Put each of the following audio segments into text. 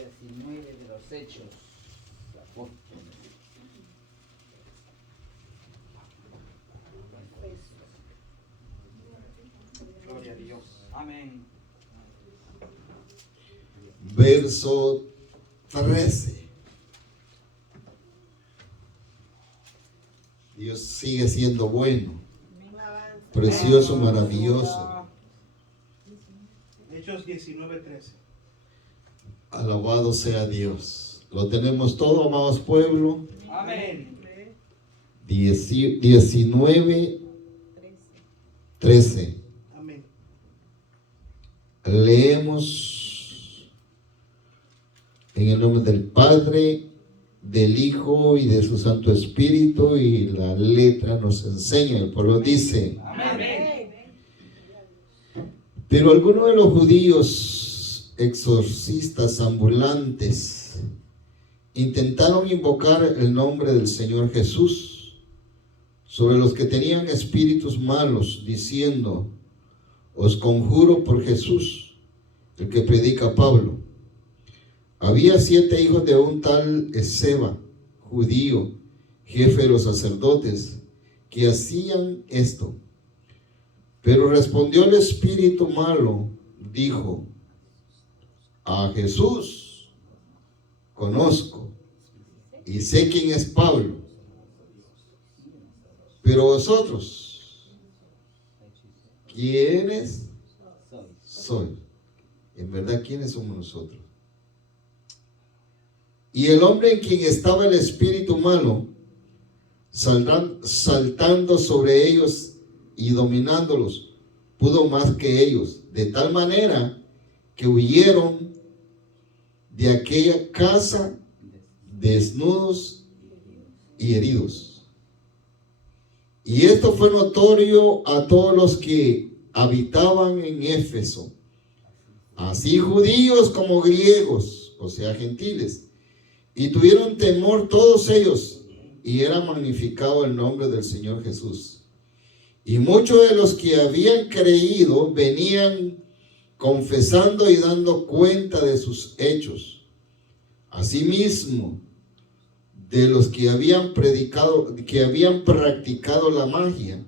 19 de los Hechos Apóstoles. Gloria a Dios. Amén. Verso 13. Dios sigue siendo bueno, precioso, maravilloso. Hechos 19:13. Alabado sea Dios. Lo tenemos todo, amados pueblo. Amén. 19:13. Amén. Leemos en el nombre del Padre, del Hijo y de su Santo Espíritu, y la letra nos enseña. El pueblo dice: Amén. pero algunos de los judíos exorcistas ambulantes intentaron invocar el nombre del Señor Jesús sobre los que tenían espíritus malos, diciendo: os conjuro por Jesús, el que predica Pablo. Había 7 hijos de un tal Esceva, judío, jefe de los sacerdotes, que hacían esto. Pero respondió el espíritu malo, dijo: a Jesús conozco y sé quién es Pablo, pero vosotros, ¿quiénes soy? En verdad, ¿quiénes somos nosotros? Y el hombre en quien estaba el espíritu malo, saltando sobre ellos y dominándolos, pudo más que ellos, de tal manera que huyeron de aquella casa desnudos y heridos. Y esto fue notorio a todos los que habitaban en Éfeso, así judíos como griegos, o sea, gentiles. Y tuvieron temor todos ellos, y era magnificado el nombre del Señor Jesús. Y muchos de los que habían creído venían confesando y dando cuenta de sus hechos. Asimismo, de los que habían practicado la magia,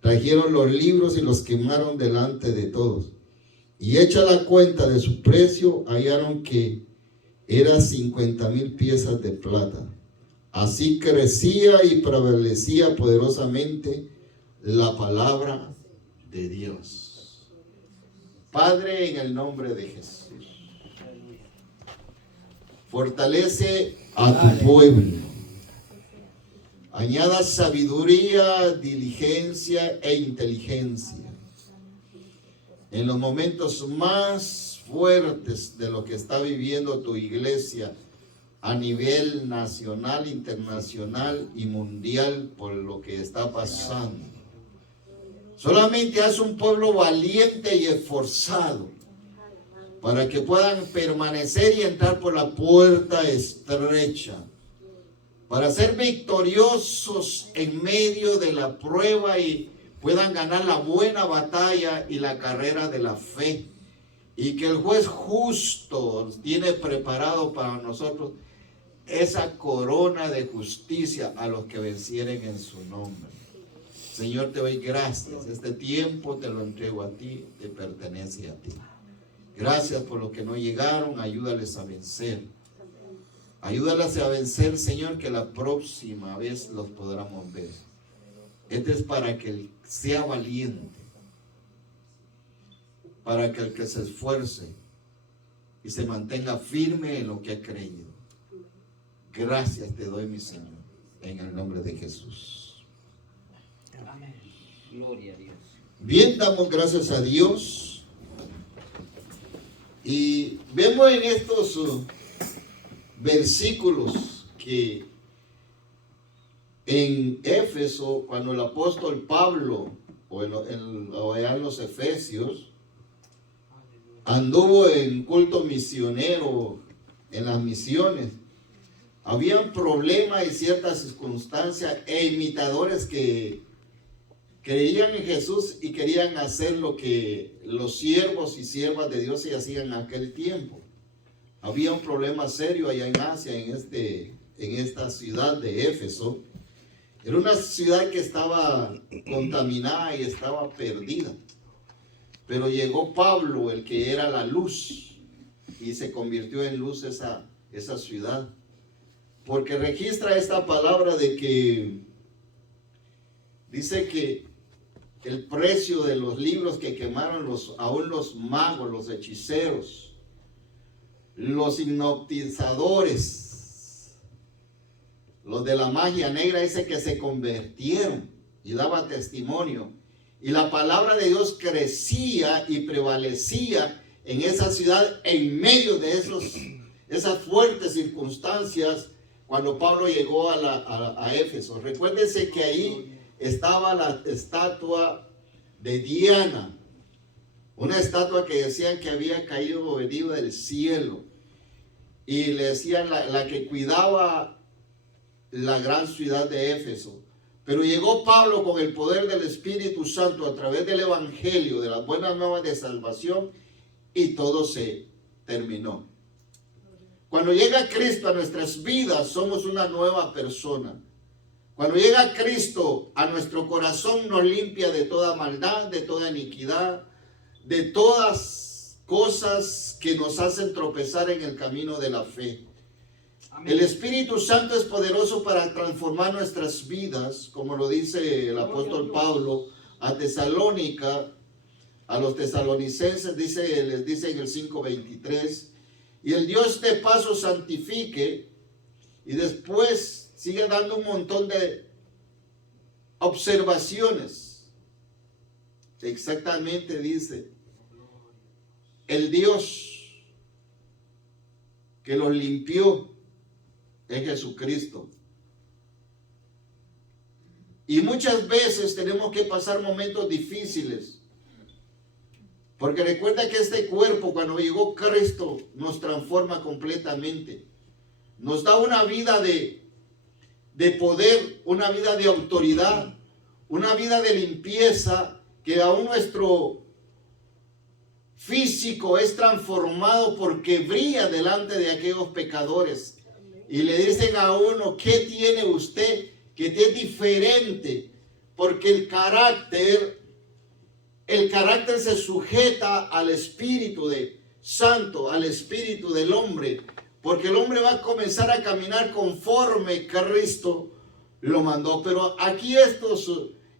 trajeron los libros y los quemaron delante de todos. Y hecha la cuenta de su precio, hallaron que era 50,000 piezas de plata. Así crecía y prevalecía poderosamente la palabra de Dios. Padre, en el nombre de Jesús, fortalece a tu pueblo. Añada sabiduría, diligencia e inteligencia en los momentos más fuertes de lo que está viviendo tu iglesia a nivel nacional, internacional y mundial, por lo que está pasando. Solamente haz un pueblo valiente y esforzado para que puedan permanecer y entrar por la puerta estrecha, para ser victoriosos en medio de la prueba y puedan ganar la buena batalla y la carrera de la fe. Y que el juez justo tiene preparado para nosotros esa corona de justicia a los que vencieren en su nombre. Señor, te doy gracias. Este tiempo te lo entrego a ti, te pertenece a ti. Gracias por los que no llegaron, ayúdales a vencer. Ayúdales a vencer, Señor, que la próxima vez los podamos ver. Este es para que él sea valiente, para que el que se esfuerce y se mantenga firme en lo que ha creído. Gracias te doy, mi Señor, en el nombre de Jesús. Amén. Gloria a Dios. Bien, damos gracias a Dios. Y vemos en estos versículos que en Éfeso, cuando el apóstol Pablo, o allá en los Efesios, anduvo en culto misionero, en las misiones, habían problemas y ciertas circunstancias e imitadores que creían en Jesús y querían hacer lo que los siervos y siervas de Dios se hacían en aquel tiempo. Había un problema serio allá en Asia, en esta ciudad de Éfeso. Era una ciudad que estaba contaminada y estaba perdida. Pero llegó Pablo, el que era la luz, y se convirtió en luz esa ciudad. Porque registra esta palabra de que dice que el precio de los libros que quemaron aún los magos, los hechiceros, los hipnotizadores, los de la magia negra, dice que se convirtieron y daba testimonio. Y la palabra de Dios crecía y prevalecía en esa ciudad en medio de esas fuertes circunstancias cuando Pablo llegó a Éfeso. Recuérdense que ahí estaba la estatua de Diana, una estatua que decían que había caído venida del cielo, y le decían la que cuidaba la gran ciudad de Éfeso. Pero llegó Pablo con el poder del Espíritu Santo a través del Evangelio, de las buenas nuevas de salvación, y todo se terminó. Cuando llega Cristo a nuestras vidas, somos una nueva persona. Cuando llega Cristo a nuestro corazón, nos limpia de toda maldad, de toda iniquidad, de todas cosas que nos hacen tropezar en el camino de la fe. Amén. El Espíritu Santo es poderoso para transformar nuestras vidas, como lo dice el apóstol Pablo a Tesalónica, a los tesalonicenses, les dice en el 5:23, y el Dios de paz os santifique, y después sigue dando un montón de observaciones. Exactamente dice, el Dios que los limpió es Jesucristo. Y muchas veces tenemos que pasar momentos difíciles. Porque recuerda que este cuerpo, cuando llegó Cristo, nos transforma completamente. Nos da una vida de poder, una vida de autoridad, una vida de limpieza, que aún nuestro físico es transformado porque brilla delante de aquellos pecadores. Y le dicen a uno, ¿qué tiene usted? Que es diferente, porque el carácter se sujeta al Espíritu Santo, al Espíritu del hombre, porque el hombre va a comenzar a caminar conforme Cristo lo mandó. Pero aquí estos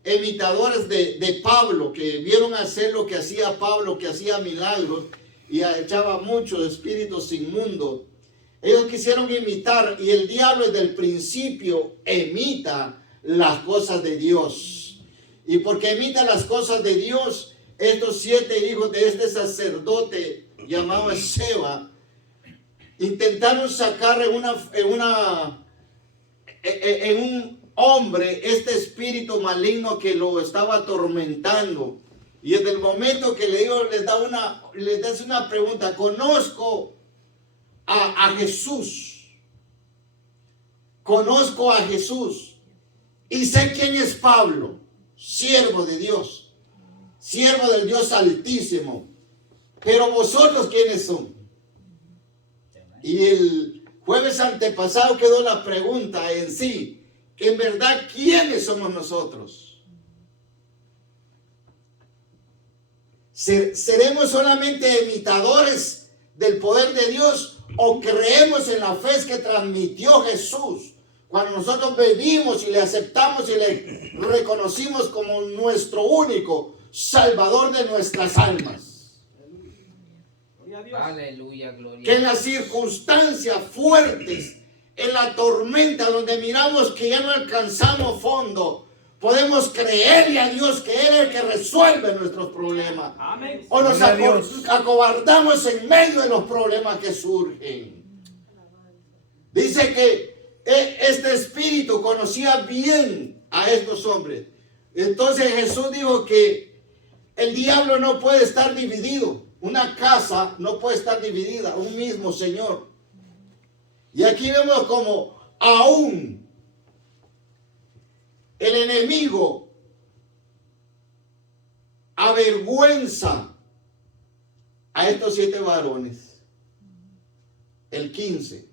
imitadores de Pablo, que vieron hacer lo que hacía Pablo, que hacía milagros y echaba muchos espíritus inmundos, ellos quisieron imitar, y el diablo desde el principio imita las cosas de Dios. Y porque imita las cosas de Dios, estos 7 hijos de este sacerdote llamado Seba intentaron sacar en un hombre este espíritu maligno que lo estaba atormentando. Y desde el momento que les hace una pregunta, conozco a Jesús, conozco a Jesús y sé quién es Pablo, siervo de Dios, siervo del Dios Altísimo, pero vosotros ¿quiénes son? Y el jueves antepasado quedó la pregunta en sí, que en verdad ¿quiénes somos nosotros? ¿Seremos solamente imitadores del poder de Dios o creemos en la fe que transmitió Jesús? Cuando nosotros venimos y le aceptamos y le reconocimos como nuestro único Salvador de nuestras almas. Aleluya, gloria. Que en las circunstancias fuertes, en la tormenta donde miramos que ya no alcanzamos fondo, podemos creerle a Dios que Él es el que resuelve nuestros problemas. Amén. O nos acobardamos en medio de los problemas que surgen. Dice que este espíritu conocía bien a estos hombres. Entonces Jesús dijo que el diablo no puede estar dividido. Una casa no puede estar dividida. Un mismo Señor. Y aquí vemos como aún el enemigo avergüenza a estos 7 varones. el 15,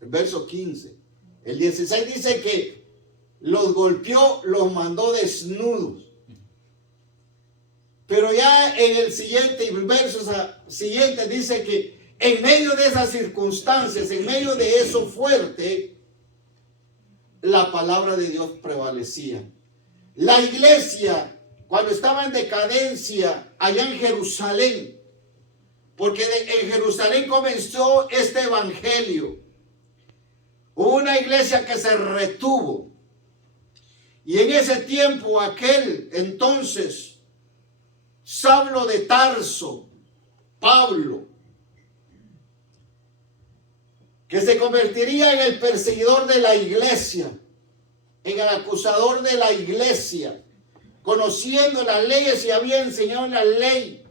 el verso 15. El 16 dice que los golpeó, los mandó desnudos. Pero ya en el siguiente verso siguiente dice que en medio de esas circunstancias, en medio de eso fuerte, la palabra de Dios prevalecía. La iglesia, cuando estaba en decadencia allá en Jerusalén, porque en Jerusalén comenzó este evangelio, hubo una iglesia que se retuvo. Y en ese tiempo, aquel entonces, Saulo de Tarso, Pablo, que se convertiría en el perseguidor de la iglesia, en el acusador de la iglesia, conociendo las leyes y había enseñado la ley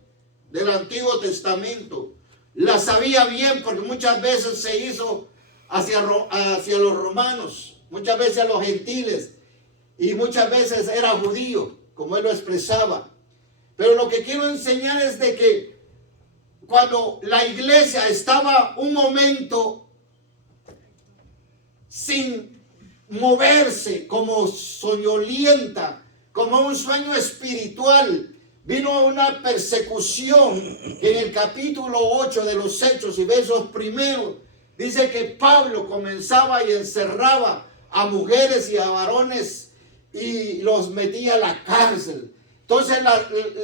del Antiguo Testamento. La sabía bien porque muchas veces se hizo hacia los romanos, muchas veces a los gentiles y muchas veces era judío, como él lo expresaba. Pero lo que quiero enseñar es de que cuando la iglesia estaba un momento sin moverse, como soñolienta, como un sueño espiritual, vino una persecución que en el capítulo 8 de los Hechos y versos primeros dice que Pablo comenzaba y encerraba a mujeres y a varones y los metía a la cárcel. Entonces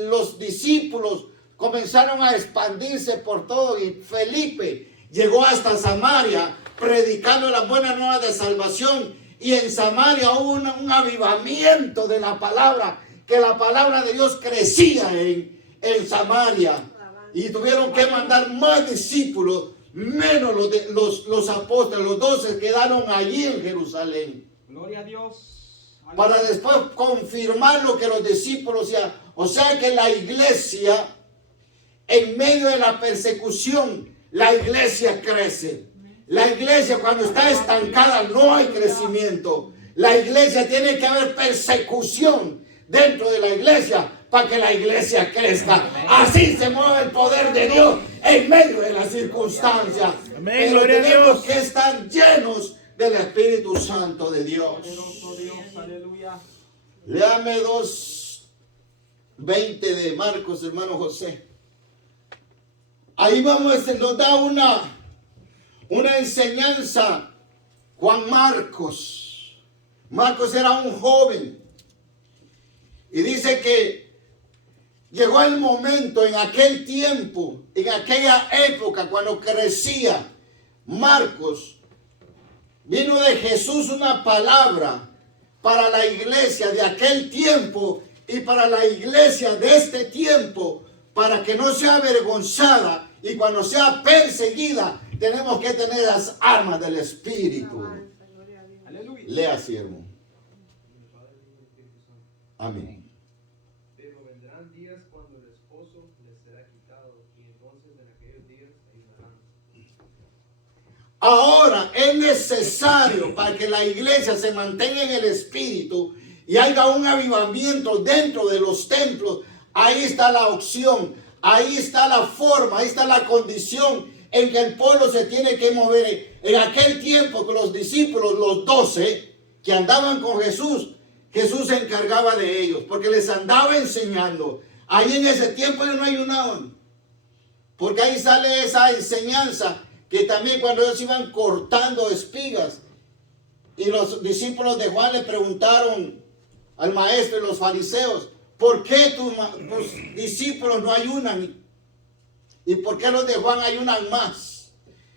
los discípulos comenzaron a expandirse por todo y Felipe llegó hasta Samaria predicando la buena nueva de salvación, y en Samaria hubo un avivamiento de la palabra, que la palabra de Dios crecía en Samaria, y tuvieron que mandar más discípulos, menos los apóstoles. Los 12 quedaron allí en Jerusalén. Gloria a Dios. Para después confirmar lo que los discípulos decían. O sea que la iglesia, en medio de la persecución, la iglesia crece. La iglesia cuando está estancada no hay crecimiento. La iglesia tiene que haber persecución dentro de la iglesia para que la iglesia crezca. Así se mueve el poder de Dios en medio de las circunstancias. Amén, Pero gloria a tenemos Dios. que estar llenos del Espíritu Santo de Dios. Poderoso Dios, aleluya. Léame 2:20 de Marcos, hermano José. Ahí nos da una enseñanza Juan Marcos. Marcos era un joven. Y dice que llegó el momento en aquel tiempo, en aquella época, cuando crecía Marcos, vino de Jesús una palabra para la iglesia de aquel tiempo y para la iglesia de este tiempo, para que no sea avergonzada y cuando sea perseguida, tenemos que tener las armas del Espíritu. Aleluya. Lea, siervo. Amén. Pero vendrán días cuando el esposo les será quitado, y entonces en aquellos días ayunarán. Ahora es necesario para que la iglesia se mantenga en el Espíritu y haya un avivamiento dentro de los templos. Ahí está la opción, ahí está la forma, ahí está la condición en que el pueblo se tiene que mover. En aquel tiempo que los discípulos, los 12 que andaban con Jesús, Jesús se encargaba de ellos porque les andaba enseñando. Ahí en ese tiempo ellos no ayunaban, porque ahí sale esa enseñanza que también cuando ellos iban cortando espigas y los discípulos de Juan le preguntaron al maestro y los fariseos: ¿por qué tus discípulos no ayunan? ¿Y por qué los de Juan ayunan más?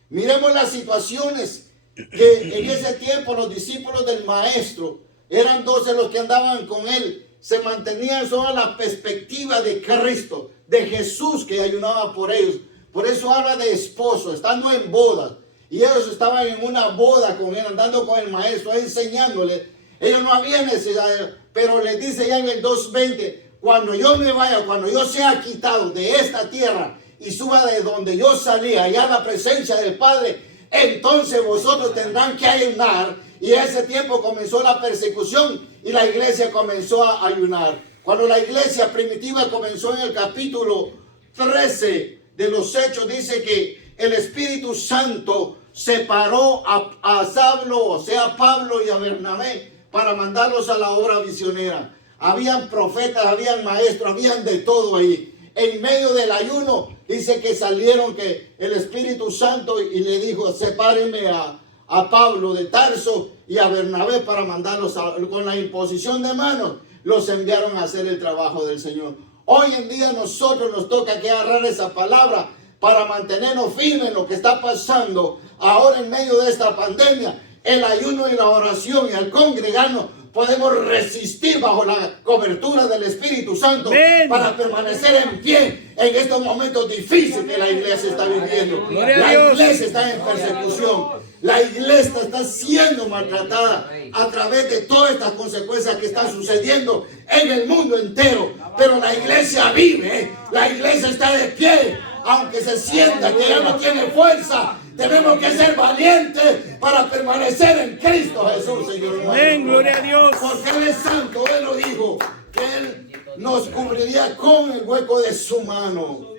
Miremos las situaciones que en ese tiempo los discípulos del maestro, eran 12 los que andaban con él, se mantenían solo a la perspectiva de Cristo, de Jesús que ayunaba por ellos. Por eso habla de esposo, estando en bodas. Y ellos estaban en una boda con él, andando con el maestro, enseñándole. Ellos no habían necesidad, pero les dice ya en el 2:20, cuando yo me vaya, cuando yo sea quitado de esta tierra y suba de donde yo salí, allá a la presencia del Padre, entonces vosotros tendrán que ayunar. Y en ese tiempo comenzó la persecución y la iglesia comenzó a ayunar. Cuando la iglesia primitiva comenzó en el capítulo 13 de los Hechos, dice que el Espíritu Santo separó a Saulo, o sea, Pablo y a Bernabé, para mandarlos a la obra misionera. Habían profetas, habían maestros, habían de todo ahí. En medio del ayuno, dice que salieron que el Espíritu Santo y le dijo, sepárenme a Pablo de Tarso y a Bernabé para mandarlos con la imposición de manos. Los enviaron a hacer el trabajo del Señor. Hoy en día nosotros nos toca que agarrar esa palabra para mantenernos firmes en lo que está pasando ahora en medio de esta pandemia. El ayuno y la oración y al congregarnos podemos resistir bajo la cobertura del Espíritu Santo. Amén. Para permanecer en pie en estos momentos difíciles que la iglesia está viviendo. La iglesia está en persecución. La iglesia está siendo maltratada a través de todas estas consecuencias que están sucediendo en el mundo entero. Pero la iglesia vive, la iglesia está de pie, aunque se sienta que ya no tiene fuerza. Tenemos que ser valientes para permanecer en Cristo Jesús, Señor. Amén, gloria a Dios. Porque Él es santo, Él lo dijo, que Él nos cubriría con el hueco de su mano.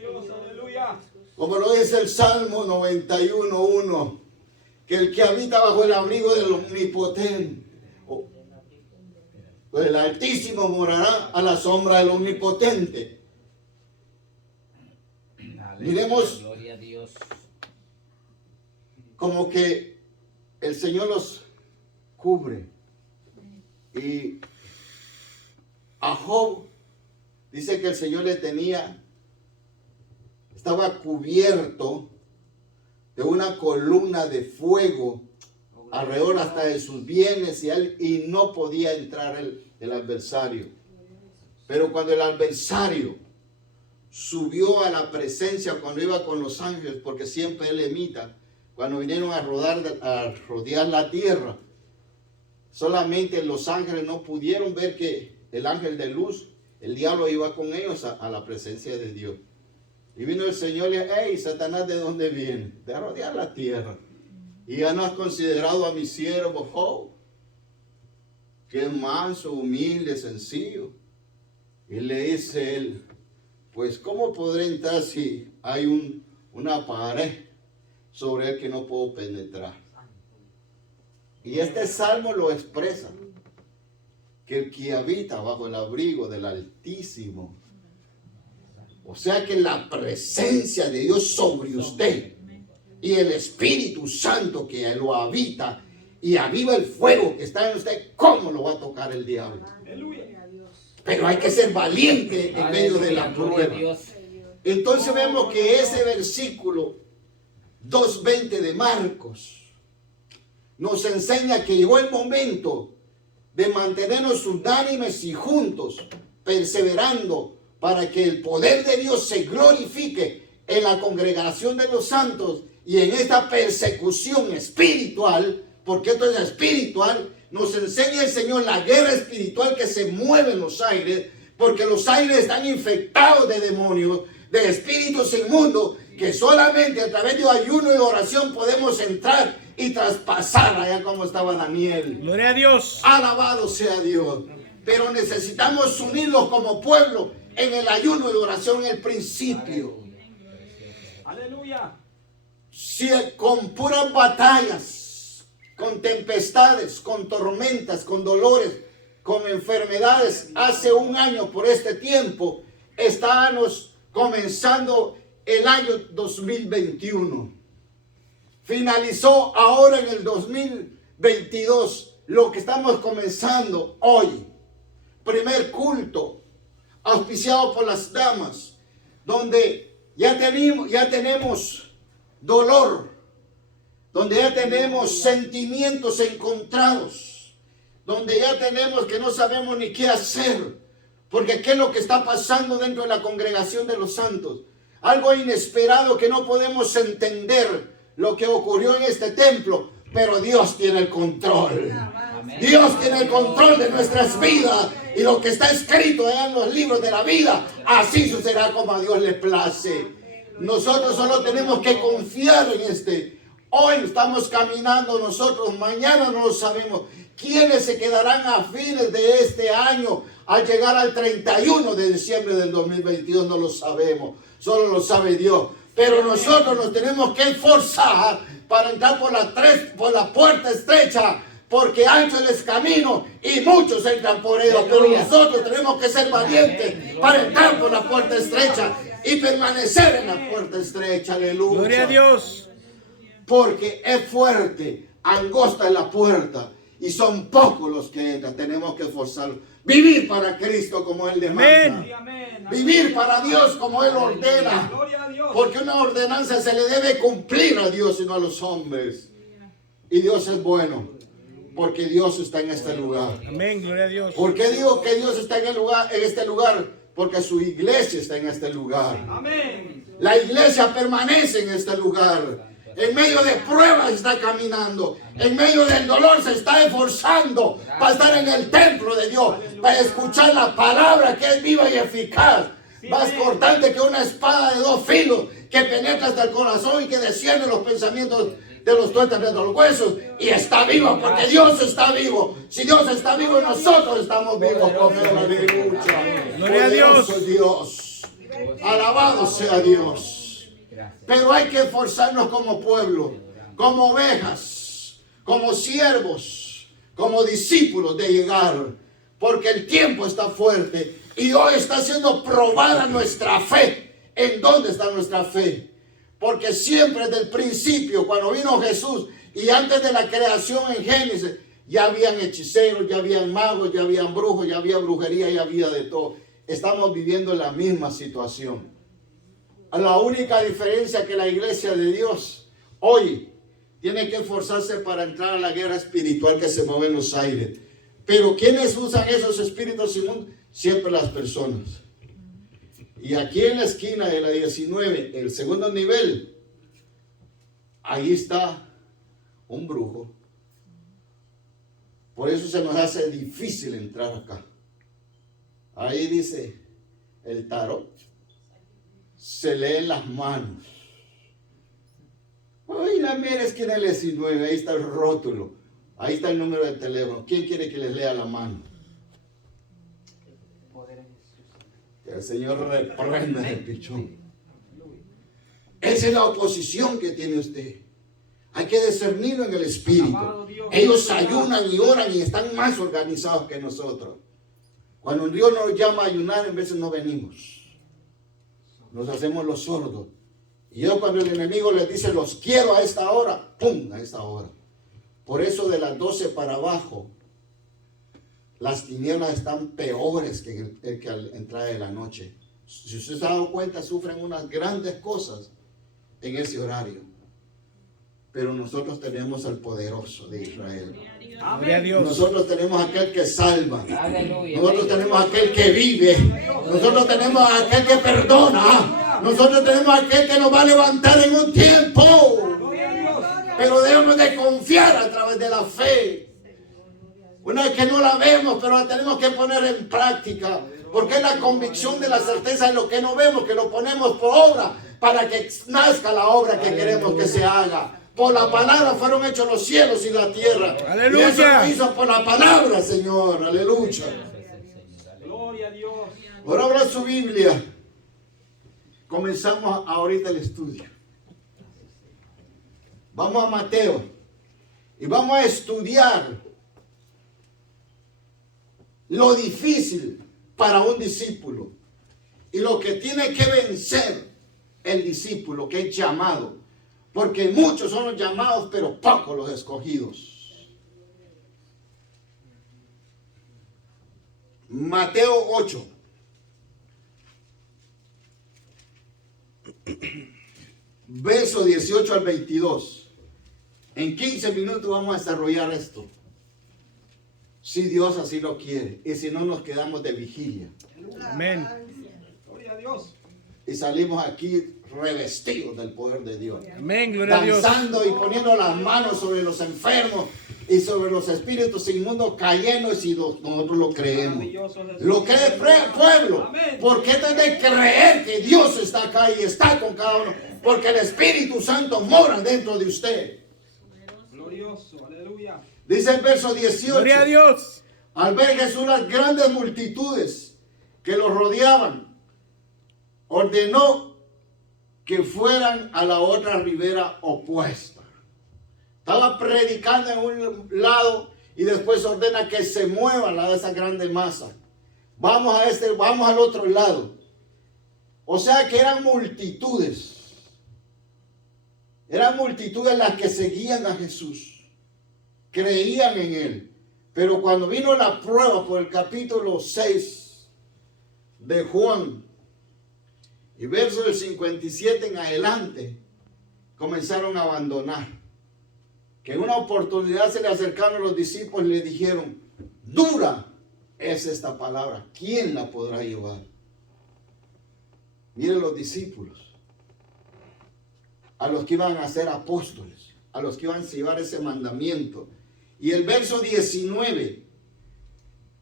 Como lo dice el Salmo 91:1, que el que habita bajo el abrigo del Omnipotente, pues el Altísimo morará a la sombra del Omnipotente. Miremos como que el Señor los cubre. Y a Job dice que el Señor estaba cubierto de una columna de fuego alrededor hasta de sus bienes y no podía entrar el adversario. Pero cuando el adversario subió a la presencia, cuando iba con los ángeles, porque siempre él imita, cuando vinieron a rodear la tierra, solamente los ángeles no pudieron ver que el ángel de luz, el diablo, iba con ellos a la presencia de Dios. Y vino el Señor y dijo, hey, Satanás, ¿de dónde viene? De rodear la tierra. Y ya no has considerado a mi siervo Job, que es manso, humilde, sencillo. Y le dice él, pues ¿cómo podré entrar si hay una pared sobre él que no puedo penetrar? Y este salmo lo expresa, que el que habita bajo el abrigo del Altísimo, o sea que la presencia de Dios sobre usted y el Espíritu Santo que lo habita y aviva el fuego que está en usted, ¿cómo lo va a tocar el diablo? Pero hay que ser valiente en medio de la prueba. Entonces vemos que ese versículo 2:20 de Marcos nos enseña que llegó el momento de mantenernos unánimes y juntos, perseverando para que el poder de Dios se glorifique en la congregación de los santos y en esta persecución espiritual, porque esto es espiritual. Nos enseña el Señor la guerra espiritual que se mueve en los aires, porque los aires están infectados de demonios, de espíritus inmundos, que solamente a través de ayuno y oración podemos entrar y traspasar allá como estaba Daniel. Gloria a Dios. Alabado sea Dios. Pero necesitamos unirnos como pueblo en el ayuno y oración en el principio. Aleluya. Si con puras batallas, con tempestades, con tormentas, con dolores, con enfermedades, hace un año por este tiempo, estábamos comenzando el año 2021. Finalizó ahora en el 2022 lo que estamos comenzando hoy. Primer culto, auspiciado por las damas, donde ya tenemos dolor, donde ya tenemos sentimientos encontrados, donde ya tenemos que no sabemos ni qué hacer, porque qué es lo que está pasando dentro de la congregación de los santos. Algo inesperado que no podemos entender lo que ocurrió en este templo, pero Dios tiene el control. Amén. Dios tiene el control de nuestras vidas y lo que está escrito en los libros de la vida, así sucederá como a Dios le place. Nosotros solo tenemos que confiar en este. Hoy estamos caminando nosotros, mañana no lo sabemos. ¿Quiénes se quedarán a fines de este año al llegar al 31 de diciembre del 2022? No lo sabemos, solo lo sabe Dios. Pero nosotros nos tenemos que esforzar para entrar por la puerta estrecha, porque ancho es el camino y muchos entran por ella. Pero nosotros tenemos que ser valientes para entrar por la puerta estrecha y permanecer en la puerta estrecha. Aleluya. Gloria a Dios. Porque es fuerte, angosta es la puerta y son pocos los que entran. Tenemos que esforzarlos. Vivir para Cristo como Él demanda. Amén. Vivir para Dios como Él ordena. Gloria a Dios. Porque una ordenanza se le debe cumplir a Dios y no a los hombres. Y Dios es bueno. Porque Dios está en este lugar. Amén. Gloria a Dios. ¿Por qué digo que Dios está en este lugar? Porque su iglesia está en este lugar. Amén. La iglesia permanece en este lugar. En medio de pruebas está caminando. En medio del dolor se está esforzando para estar en el templo de Dios. Para escuchar la palabra que es viva y eficaz. Más cortante que una espada de 2 filos. Que penetra hasta el corazón y que desciende los pensamientos de los tuétanos de los huesos. Y está viva porque Dios está vivo. Si Dios está vivo, nosotros estamos vivos con Él. Aleluya. Gloria a Dios. Poderoso Dios. Alabado sea Dios. Pero hay que esforzarnos como pueblo, como ovejas, como siervos, como discípulos de llegar. Porque el tiempo está fuerte y hoy está siendo probada nuestra fe. ¿En dónde está nuestra fe? Porque siempre desde el principio, cuando vino Jesús y antes de la creación en Génesis, ya habían hechiceros, ya habían magos, ya habían brujos, ya había brujería, ya había de todo. Estamos viviendo la misma situación. La única diferencia que la iglesia de Dios hoy tiene que esforzarse para entrar a la guerra espiritual que se mueve en los aires. Pero ¿quiénes usan esos espíritus inmundos? Siempre las personas. Y aquí en la esquina de la 19, el segundo nivel, ahí está un brujo. Por eso se nos hace difícil entrar acá. Ahí dice el tarot. Se leen las manos. Ay, la mera esquina del 19, ahí está el rótulo. Ahí está el número de teléfono. ¿Quién quiere que les lea la mano? Que el Señor reprenda el pichón. Esa es la oposición que tiene usted. Hay que discernirlo en el espíritu. Ellos ayunan y oran y están más organizados que nosotros. Cuando Dios nos llama a ayunar, en veces no venimos. Nos hacemos los sordos. Y yo cuando el enemigo les dice, los quiero a esta hora, ¡pum! A esta hora. Por eso de las 12 para abajo, las tinieblas están peores que al entrar de la noche. Si usted se ha dado cuenta, sufren unas grandes cosas en ese horario. Pero nosotros tenemos al poderoso de Israel. Amén. Nosotros tenemos aquel que salva. Aleluya. Nosotros tenemos aquel que vive. Nosotros tenemos aquel que perdona. Nosotros tenemos aquel que nos va a levantar en un tiempo. Pero debemos de confiar a través de la fe. Una vez que no la vemos, pero la tenemos que poner en práctica. Porque es la convicción de la certeza de lo que no vemos, que lo ponemos por obra para que nazca la obra que queremos que se haga. Por la palabra fueron hechos los cielos y la tierra. Aleluya. Y eso lo hizo por la palabra, Señor. Aleluya. Gloria a Dios. Ahora abra su Biblia. Comenzamos ahorita el estudio. Vamos a Mateo. Y vamos a estudiar lo difícil para un discípulo. Y lo que tiene que vencer el discípulo, que es llamado. Porque muchos son los llamados, pero pocos los escogidos. Mateo 8. Verso 18 al 22. En 15 minutos vamos a desarrollar esto. Si Dios así lo quiere. Y si no, nos quedamos de vigilia. Amén. Gloria a Dios. Y salimos aquí revestidos del poder de Dios. Amén. Gloria a Dios. Danzando y poniendo las manos sobre los enfermos y sobre los espíritus inmundos cayendo, y si nosotros lo creemos. Lo cree el pueblo. ¿Por qué tenés que creer que Dios está acá y está con cada uno? Porque el Espíritu Santo mora dentro de usted. Glorioso, aleluya. Dice el verso 18. Gloria a Dios. Al ver Jesús las grandes multitudes que lo rodeaban, ordenó que fueran a la otra ribera opuesta. Estaba predicando en un lado y después ordena que se muevan a esa grande masa. Vamos al otro lado. O sea que eran multitudes. Eran multitudes las que seguían a Jesús. Creían en Él. Pero cuando vino la prueba por el capítulo 6 de Juan, y verso del 57 en adelante, comenzaron a abandonar. Que en una oportunidad se le acercaron los discípulos y le dijeron: dura es esta palabra, ¿quién la podrá llevar? Miren los discípulos, a los que iban a ser apóstoles, a los que iban a llevar ese mandamiento. Y el verso 19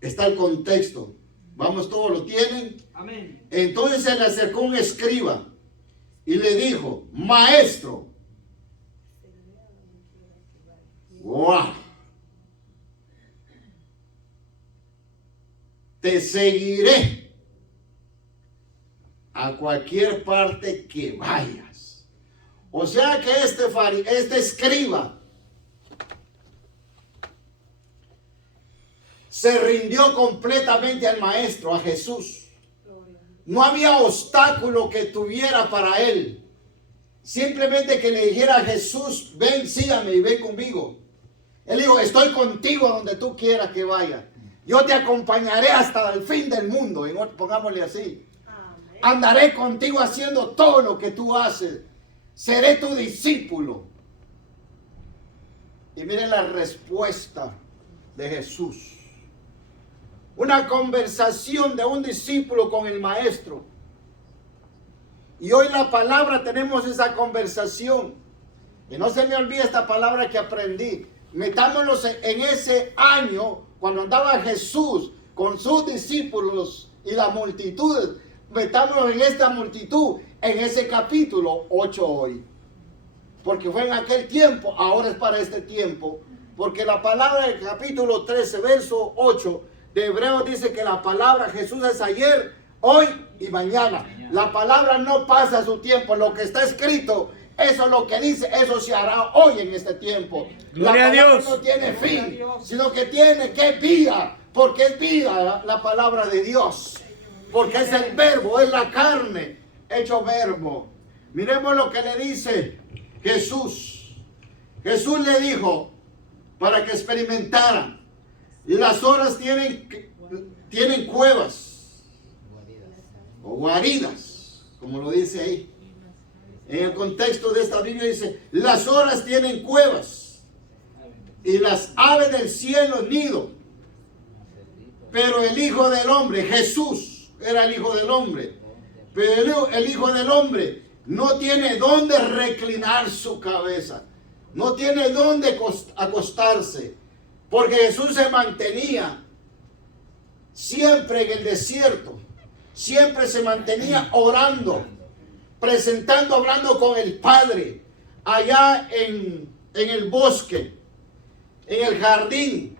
está el contexto. Vamos, todos lo tienen. Amén. Entonces se le acercó un escriba y le dijo: maestro. ¡Wow! Te seguiré a cualquier parte que vayas. O sea que este escriba se rindió completamente al maestro, a Jesús. No había obstáculo que tuviera para él. Simplemente que le dijera a Jesús: ven, sígame y ven conmigo. Él dijo: estoy contigo donde tú quieras que vaya. Yo te acompañaré hasta el fin del mundo. Pongámosle así. Amén. Andaré contigo haciendo todo lo que tú haces. Seré tu discípulo. Y miren la respuesta de Jesús. Una conversación de un discípulo con el maestro. Y hoy la palabra tenemos esa conversación. Y no se me olvide esta palabra que aprendí. Metámonos en ese año cuando andaba Jesús con sus discípulos y la multitud. Metámonos en esta multitud, en ese capítulo 8 hoy. Porque fue en aquel tiempo, ahora es para este tiempo. Porque la palabra del capítulo 13, verso 8 de Hebreos dice que la palabra Jesús es ayer, hoy y mañana. La palabra no pasa su tiempo. Lo que está escrito, eso es lo que dice, eso se hará hoy en este tiempo. Gloria a Dios. No tiene fin, sino que tiene que vida, porque es vida la palabra de Dios. Porque es el verbo, es la carne hecho verbo. Miremos lo que le dice Jesús. Jesús le dijo para que experimentara. Las horas tienen cuevas o guaridas, como lo dice ahí. En el contexto de esta Biblia dice: las horas tienen cuevas y las aves del cielo nido. Pero el Hijo del Hombre, Jesús era el Hijo del Hombre, pero el Hijo del Hombre no tiene dónde reclinar su cabeza, no tiene dónde acostarse, porque Jesús se mantenía siempre en el desierto, siempre se mantenía orando, presentando, hablando con el Padre, allá en el bosque, en el jardín,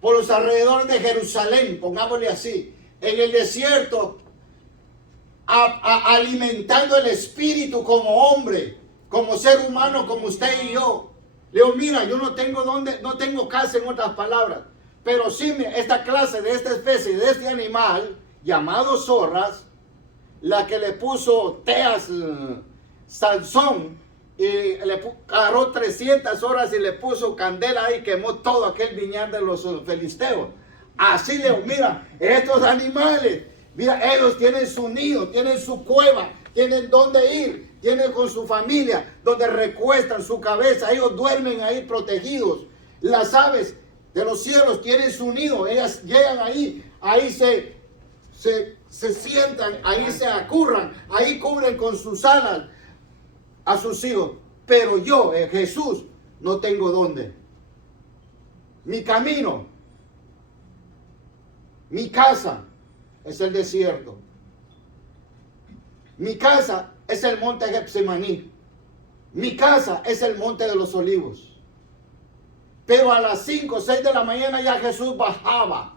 por los alrededores de Jerusalén, pongámosle así, en el desierto, alimentando el espíritu como hombre, como ser humano, como usted y yo. Le digo: mira, yo no tengo casa, en otras palabras, pero sí esta clase de esta especie, de este animal, llamado zorras, la que le puso Teas Sansón, y le agarró 300 horas y le puso candela y quemó todo aquel viñar de los filisteos. Así le digo: mira, estos animales, mira, ellos tienen su nido, tienen su cueva, tienen dónde ir, tienen con su familia, donde recuestan su cabeza, ellos duermen ahí protegidos. Las aves de los cielos tienen su nido, ellas llegan ahí se sientan, ahí se acurran, ahí cubren con sus alas a sus hijos. Pero yo, Jesús, no tengo dónde. Mi camino, mi casa es el desierto. Mi casa es el monte Getsemaní. Mi casa es el monte de los olivos. Pero a las 5 o 6 de la mañana ya Jesús bajaba.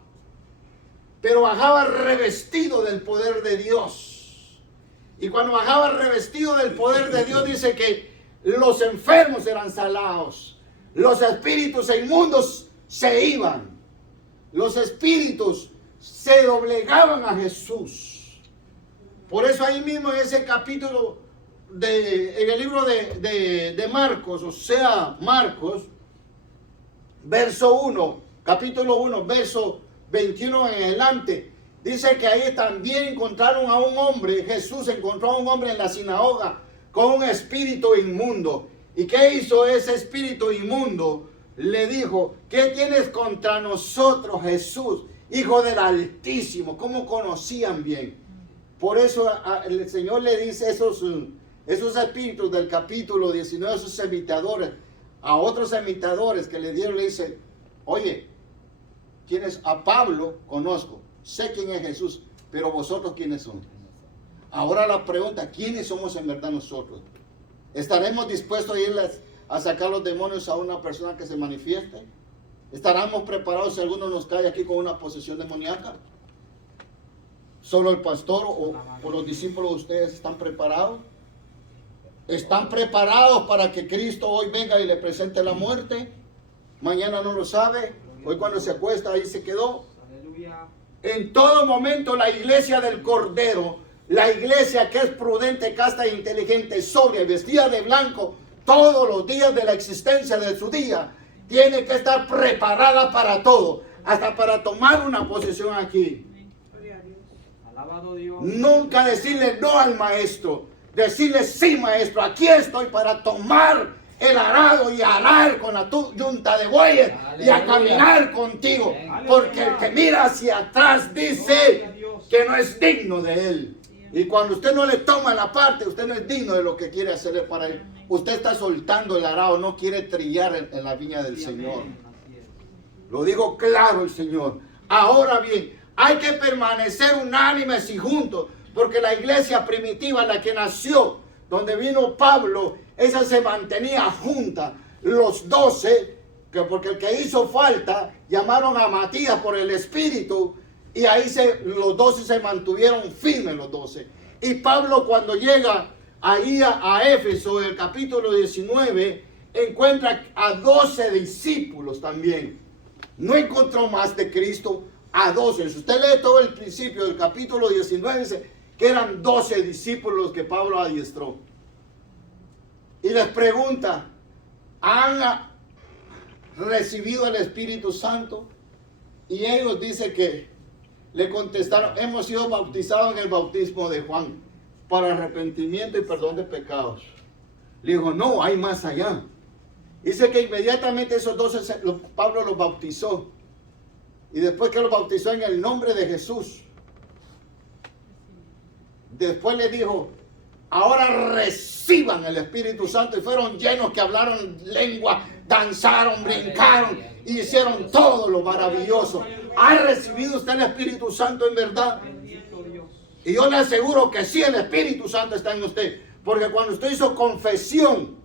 Pero bajaba revestido del poder de Dios. Y cuando bajaba revestido del poder de Dios, dice que los enfermos eran sanados. Los espíritus inmundos se iban. Los espíritus se doblegaban a Jesús. Por eso ahí mismo en ese capítulo, en el libro de Marcos, o sea, Marcos, verso 1, capítulo 1, verso 21 en adelante, dice que ahí también encontraron a un hombre, Jesús encontró a un hombre en la sinagoga con un espíritu inmundo. ¿Y qué hizo ese espíritu inmundo? Le dijo, ¿qué tienes contra nosotros, Jesús, Hijo del Altísimo? ¿Cómo conocían bien? Por eso el Señor le dice esos espíritus del capítulo 19, esos imitadores, a otros imitadores que le dieron, le dice, oye, ¿quién es? A Pablo conozco, sé quién es Jesús, pero vosotros ¿quiénes son? Ahora la pregunta, ¿quiénes somos en verdad nosotros? ¿Estaremos dispuestos a irles a sacar los demonios a una persona que se manifieste? ¿Estaremos preparados si alguno nos cae aquí con una posesión demoníaca? ¿Solo el pastor o los discípulos de ustedes están preparados? ¿Están preparados para que Cristo hoy venga y le presente la muerte? Mañana no lo sabe. Hoy cuando se acuesta ahí se quedó. En todo momento la iglesia del Cordero, la iglesia que es prudente, casta e inteligente, sobria y vestida de blanco, todos los días de la existencia de su día, tiene que estar preparada para todo, hasta para tomar una posesión aquí. Alabado Dios. Nunca decirle no al maestro, decirle sí, maestro, aquí estoy para tomar el arado y arar con la yunta de bueyes y a caminar contigo, porque el que mira hacia atrás dice que no es digno de él. Y cuando usted no le toma la parte, usted no es digno de lo que quiere hacerle para él. Usted está soltando el arado, no quiere trillar en la viña del Señor. Lo digo claro el Señor. Ahora bien, hay que permanecer unánimes y juntos, porque la iglesia primitiva, la que nació, donde vino Pablo, esa se mantenía junta. Los 12, porque el que hizo falta, llamaron a Matías por el Espíritu, y ahí los 12 se mantuvieron firmes, los 12. Y Pablo cuando llega ahí a Éfeso, en el capítulo 19, encuentra a 12 discípulos también. No encontró más de Cristo, a 12. Si usted lee todo el principio del capítulo 19, dice que eran 12 discípulos que Pablo adiestró. Y les pregunta, ¿han recibido el Espíritu Santo? Y ellos dicen que le contestaron, hemos sido bautizados en el bautismo de Juan para arrepentimiento y perdón de pecados. Le dijo, no, hay más allá. Dice que inmediatamente esos 12 Pablo los bautizó. Y después que los bautizó en el nombre de Jesús, después le dijo, ahora reciban el Espíritu Santo. Y fueron llenos que hablaron lengua, danzaron, brincaron, y hicieron todo lo maravilloso. ¿Ha recibido usted el Espíritu Santo en verdad? Y yo le aseguro que sí, el Espíritu Santo está en usted. Porque cuando usted hizo confesión,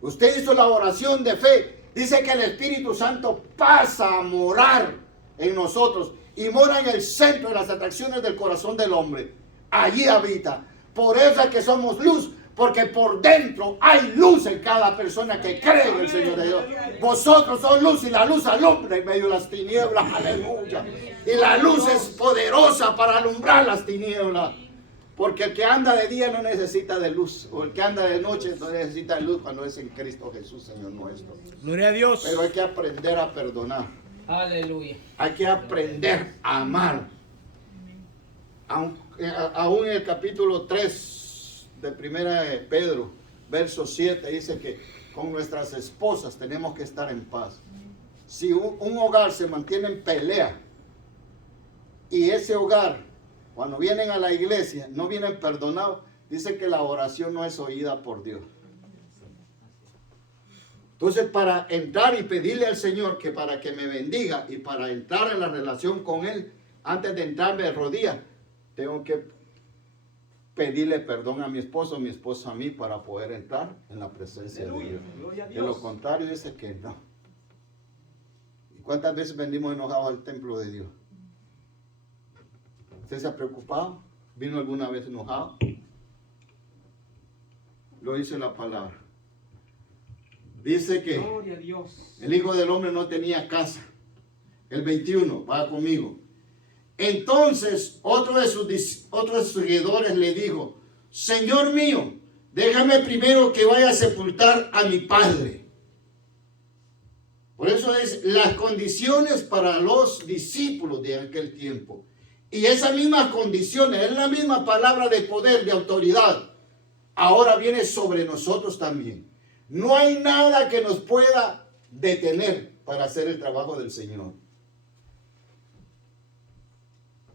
usted hizo la oración de fe, dice que el Espíritu Santo pasa a morar en nosotros y mora en el centro de las atracciones del corazón del hombre. Allí habita. Por eso es que somos luz, porque por dentro hay luz en cada persona que cree en el Señor de Dios. Vosotros sois luz y la luz alumbra en medio de las tinieblas. Aleluya. Y la luz es poderosa para alumbrar las tinieblas. Porque el que anda de día no necesita de luz, o el que anda de noche no necesita de luz cuando es en Cristo Jesús, Señor nuestro. Gloria a Dios. Pero hay que aprender a perdonar. Aleluya. Hay que aprender a amar. Aún en el capítulo 3 de Primera de Pedro, verso 7, dice que con nuestras esposas tenemos que estar en paz. Si un hogar se mantiene en pelea y ese hogar, cuando vienen a la iglesia, no vienen perdonados, dice que la oración no es oída por Dios. Entonces, para entrar y pedirle al Señor que para que me bendiga y para entrar en la relación con Él, antes de entrarme de rodillas, tengo que pedirle perdón a mi esposa a mí para poder entrar en la presencia de Dios. De lo contrario, dice que no. ¿Y cuántas veces venimos enojados al templo de Dios? ¿Usted se ha preocupado? ¿Vino alguna vez enojado? Lo dice la palabra. Dice que Gloria a Dios. el Hijo del Hombre no tenía casa. El 21, va conmigo. Entonces otro de sus seguidores le dijo: Señor mío, déjame primero que vaya a sepultar a mi padre. Por eso es las condiciones para los discípulos de aquel tiempo. Y esas mismas condiciones, es la misma palabra de poder, de autoridad, ahora viene sobre nosotros también. No hay nada que nos pueda detener para hacer el trabajo del Señor.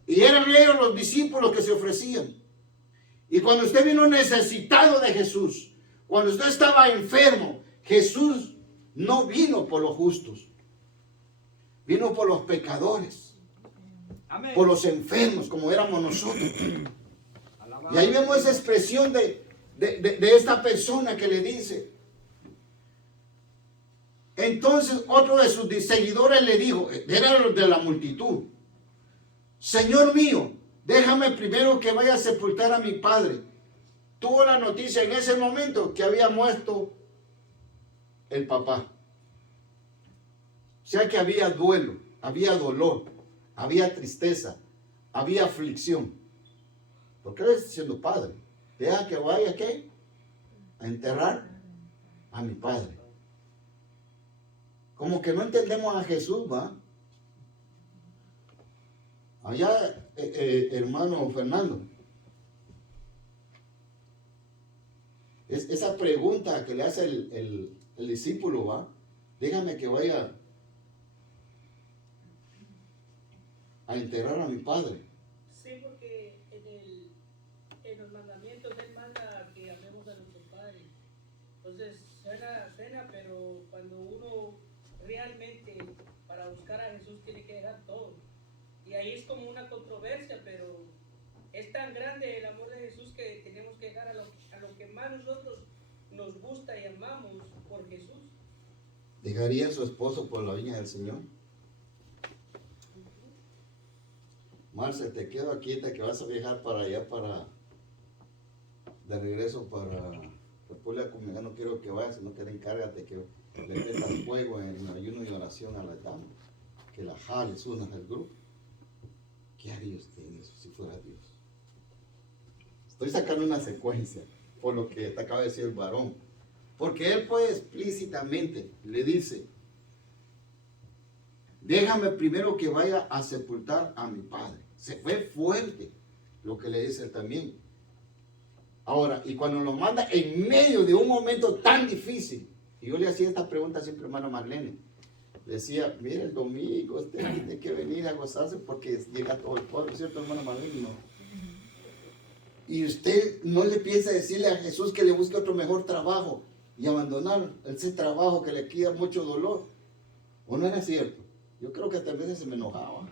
Y eran ellos los discípulos que se ofrecían. Y cuando usted vino necesitado de Jesús, cuando usted estaba enfermo, Jesús no vino por los justos, vino por los pecadores, Amén. por los enfermos, como éramos nosotros. Alabado. Y ahí vemos esa expresión de esta persona que le dice. Entonces otro de sus seguidores le dijo, era de la multitud: Señor mío, déjame primero que vaya a sepultar a mi padre. Tuvo la noticia en ese momento que había muerto el papá. O sea que había duelo, había dolor, había tristeza, había aflicción. Porque él está siendo padre. Deja que vaya, ¿qué? A enterrar a mi padre. Como que no entendemos a Jesús, ¿va? Allá, hermano Fernando, esa pregunta que le hace el discípulo, ¿va? Déjame que vaya a enterrar a mi padre. Sí, porque en los mandamientos Él manda que amemos a nuestros padres. Entonces, suena, pero cuando uno realmente, para buscar a Jesús, tiene que dejar todo. Y ahí es como una controversia, pero es tan grande el amor de Jesús que tenemos que dejar a lo que más nosotros nos gusta y amamos por Jesús. ¿Dejaría a su esposo por la viña del Señor? Marce, te quedo aquí, que vas a viajar para allá, de regreso para República Dominicana. No quiero que vayas, sino que encárgate que le metas fuego en ayuno y oración a la dama, que la jales una del grupo. ¿Qué haría usted en eso si fuera Dios? Estoy sacando una secuencia por lo que te acaba de decir el varón. Porque él pues explícitamente le dice: déjame primero que vaya a sepultar a mi padre. Se fue fuerte lo que le dice él también. Ahora, y cuando lo manda en medio de un momento tan difícil, y yo le hacía esta pregunta siempre a hermano Marlene, le decía: mire, el domingo usted tiene que venir a gozarse porque llega todo el pueblo, ¿cierto, hermano Marlene? No. Y usted no le piensa decirle a Jesús que le busque otro mejor trabajo y abandonar ese trabajo que le quita mucho dolor. ¿O no era cierto? Yo creo que hasta a veces se me enojaba.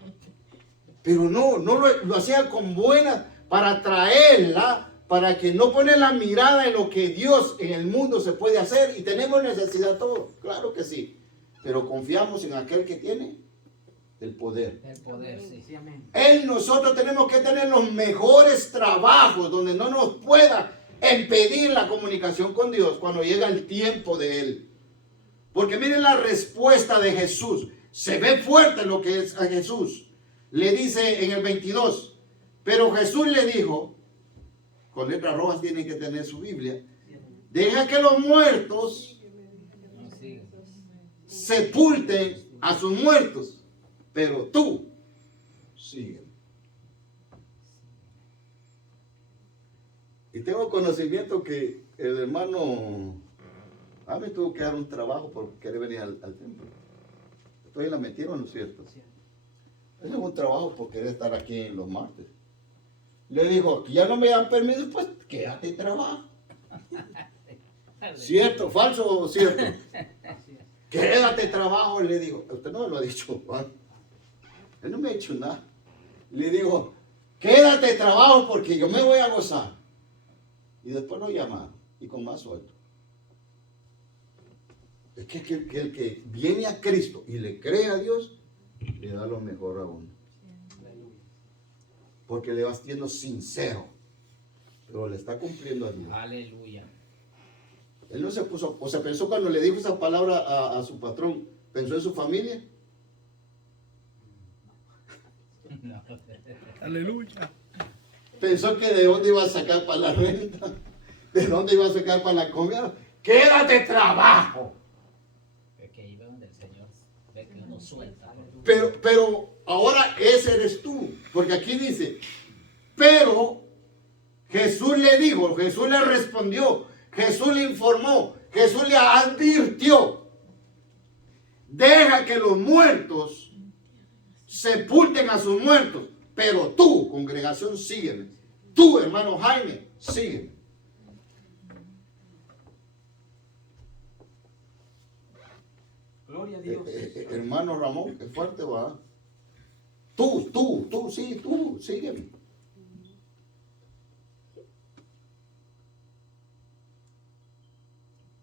Pero no lo hacía con buenas para traerla, para que no pone la mirada en lo que Dios en el mundo se puede hacer. Y tenemos necesidad todos, claro que sí. Pero confiamos en aquel que tiene el poder. El poder, sí, sí, amén. Nosotros tenemos que tener los mejores trabajos donde no nos pueda impedir la comunicación con Dios cuando llega el tiempo de Él. Porque miren la respuesta de Jesús. Se ve fuerte lo que es a Jesús. Le dice en el 22, pero Jesús le dijo, con letras rojas tienen que tener su Biblia: deja que los muertos sepulten a sus muertos, pero tú sigue. Y tengo conocimiento que el hermano a mí tuvo que dar un trabajo por querer venir al templo. Después la metieron, ¿no es cierto? Es un trabajo por querer estar aquí en los martes. Le dijo: ya no me dan permiso, pues quédate y trabaja. ¿Cierto? ¿Falso o cierto? Quédate trabajo, le digo. Usted no me lo ha dicho, Juan. Él no me ha dicho nada. Le digo: quédate trabajo porque yo me voy a gozar. Y después lo llamaron y con más sueldo. Es que el que viene a Cristo y le cree a Dios, le da lo mejor a uno. porque le va siendo sincero, pero le está cumpliendo a Dios. Aleluya. Él no se puso, o sea, pensó cuando le dijo esa palabra a su patrón, pensó en su familia. Aleluya. Pensó que de dónde iba a sacar para la renta, de dónde iba a sacar para la comida. Quédate trabajo. Es que ahí ve donde el Señor ve que uno suelta. Pero ahora ese eres tú, porque aquí dice, pero Jesús le dijo, Jesús le respondió, Jesús le informó, Jesús le advirtió, deja que los muertos sepulten a sus muertos, pero tú, congregación, sígueme, tú, hermano Jaime, sígueme. Gloria a Dios. Hermano Ramón, es fuerte, va. Tú, sígueme.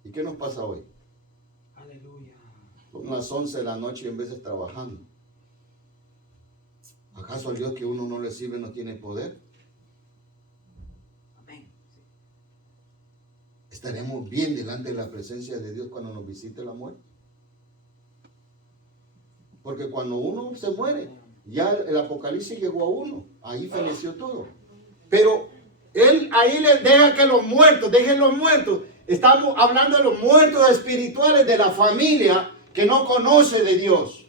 ¿Y qué nos pasa hoy? Aleluya. Son las 11 de la noche y en vez de trabajando. ¿Acaso el Dios que uno no le sirve no tiene poder? Amén. ¿Estaremos bien delante de la presencia de Dios cuando nos visite la muerte? Porque cuando uno se muere, ya el apocalipsis llegó a uno. Ahí feneció todo. Pero él ahí les deja que los muertos, dejen los muertos. Estamos hablando de los muertos espirituales de la familia que no conoce de Dios,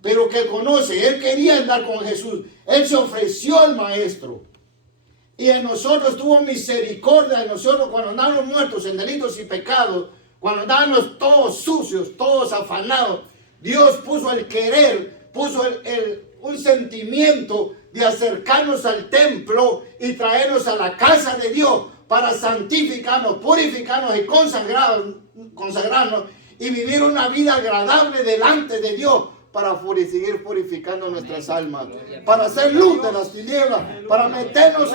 pero que conoce. Él quería andar con Jesús. Él se ofreció al Maestro. Y en nosotros tuvo misericordia de nosotros cuando andábamos muertos en delitos y pecados, cuando andábamos todos sucios, todos afanados. Dios puso el querer, puso un sentimiento de acercarnos al templo y traernos a la casa de Dios para santificarnos, purificarnos y consagrarnos y vivir una vida agradable delante de Dios para seguir purificando nuestras almas, para hacer luz de las tinieblas, para meternos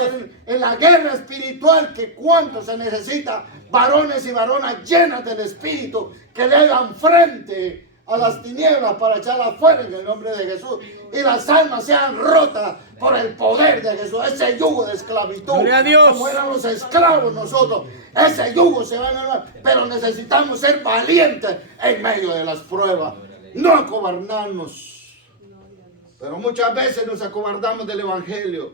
en la guerra espiritual que cuánto se necesita, varones y varonas llenas del Espíritu que le hagan frente a las tinieblas para echarlas fuera en el nombre de Jesús y las almas sean rotas por el poder de Jesús. Ese yugo de esclavitud, ¡Gloria a Dios! como eran los esclavos nosotros, ese yugo se va a ganar, pero necesitamos ser valientes en medio de las pruebas, no acobardarnos. Pero muchas veces nos acobardamos del Evangelio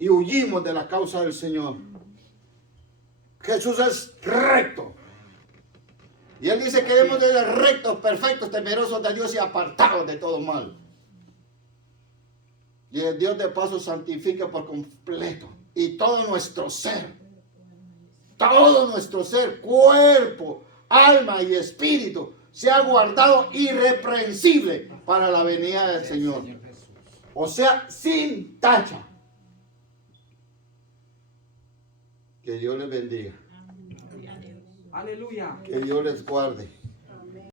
y huimos de la causa del Señor. Jesús es recto. Y Él dice que debemos de ser rectos, perfectos, temerosos de Dios y apartados de todo mal. Y el Dios de paso santifica por completo. Y todo nuestro ser, cuerpo, alma y espíritu, sea guardado irreprensible para la venida del Señor. O sea, sin tacha. Que Dios les bendiga. Aleluya. Que Dios les guarde.